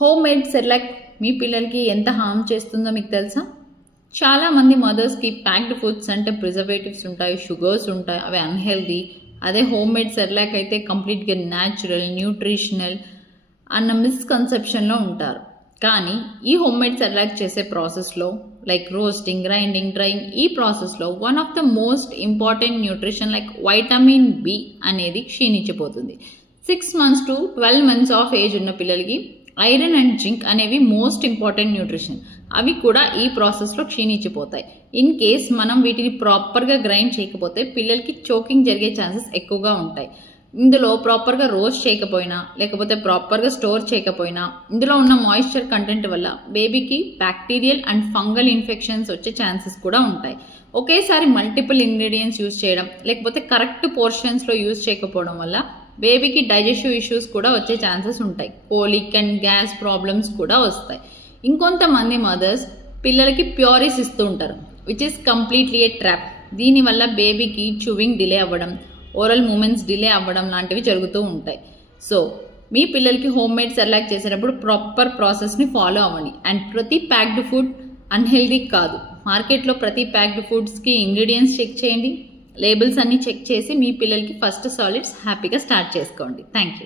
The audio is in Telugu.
హోమ్ మేడ్ సెర్లాక్ మీ పిల్లలకి ఎంత హార్మ్ చేస్తుందో మీకు తెలుసా? చాలామంది మదర్స్కి ప్యాక్డ్ ఫుడ్స్ అంటే ప్రిజర్వేటివ్స్ ఉంటాయి, షుగర్స్ ఉంటాయి, అవి అన్హెల్దీ. అదే హోమ్ మేడ్ సెర్లాక్ అయితే కంప్లీట్గా న్యాచురల్, న్యూట్రిషనల్ అన్న మిస్కన్సెప్షన్లో ఉంటారు. కానీ ఈ హోమ్ మేడ్ సెర్లాక్ చేసే ప్రాసెస్లో లైక్ రోస్టింగ్, గ్రైండింగ్, డ్రైయింగ్, ఈ ప్రాసెస్లో one of the most important nutrition like vitamin B అనేది క్షీణించిపోతుంది. 6 months to 12 months of age ఉన్న పిల్లలకి ఐరన్ అండ్ జింక్ అనేవి మోస్ట్ ఇంపార్టెంట్ న్యూట్రిషన్. అవి కూడా ఈ ప్రాసెస్లో క్షీణించిపోతాయి. ఇన్ కేస్ మనం వీటిని ప్రాపర్గా గ్రైండ్ చేయకపోతే పిల్లలకి చోకింగ్ జరిగే ఛాన్సెస్ ఎక్కువగా ఉంటాయి. ఇందులో ప్రాపర్గా రోస్ట్ చేయకపోయినా లేకపోతే ప్రాపర్గా స్టోర్ చేయకపోయినా ఇందులో ఉన్న మాయిశ్చర్ కంటెంట్ వల్ల బేబీకి బ్యాక్టీరియల్ అండ్ ఫంగల్ ఇన్ఫెక్షన్స్ వచ్చే ఛాన్సెస్ కూడా ఉంటాయి. ఒకేసారి మల్టిపుల్ ఇంగ్రీడియంట్స్ యూజ్ చేయడం లేకపోతే కరెక్ట్ పోర్షన్స్లో యూజ్ చేయకపోవడం వల్ల బేబీకి డైజెస్టివ్ ఇష్యూస్ కూడా వచ్చే ఛాన్సెస్ ఉంటాయి. కోలిక్ అండ్ గ్యాస్ ప్రాబ్లమ్స్ కూడా వస్తాయి. ఇంకొంతమంది మదర్స్ పిల్లలకి ప్యూరీస్ ఇస్తూ ఉంటారు, which is completely A trap. దీనివల్ల బేబీకి చూవింగ్ డిలే అవ్వడం, ఓరల్ మూమెంట్స్ డిలే అవ్వడం లాంటివి జరుగుతూ ఉంటాయి. సో మీ పిల్లలకి హోమ్ మేడ్ సెర్లాక్ చేసేటప్పుడు ప్రాపర్ ప్రాసెస్ని ఫాలో అవ్వండి. అండ్ ప్రతి ప్యాక్డ్ ఫుడ్ అన్హెల్దీ కాదు. మార్కెట్లో ప్రతి ప్యాక్డ్ ఫుడ్స్కి ఇంగ్రీడియంట్స్ చెక్ చేయండి, లేబుల్స్ అన్నీ చెక్ చేసి మీ పిల్లలకి ఫస్ట్ సాలిడ్స్ హ్యాపీగా స్టార్ట్ చేసుకోండి. Thank you.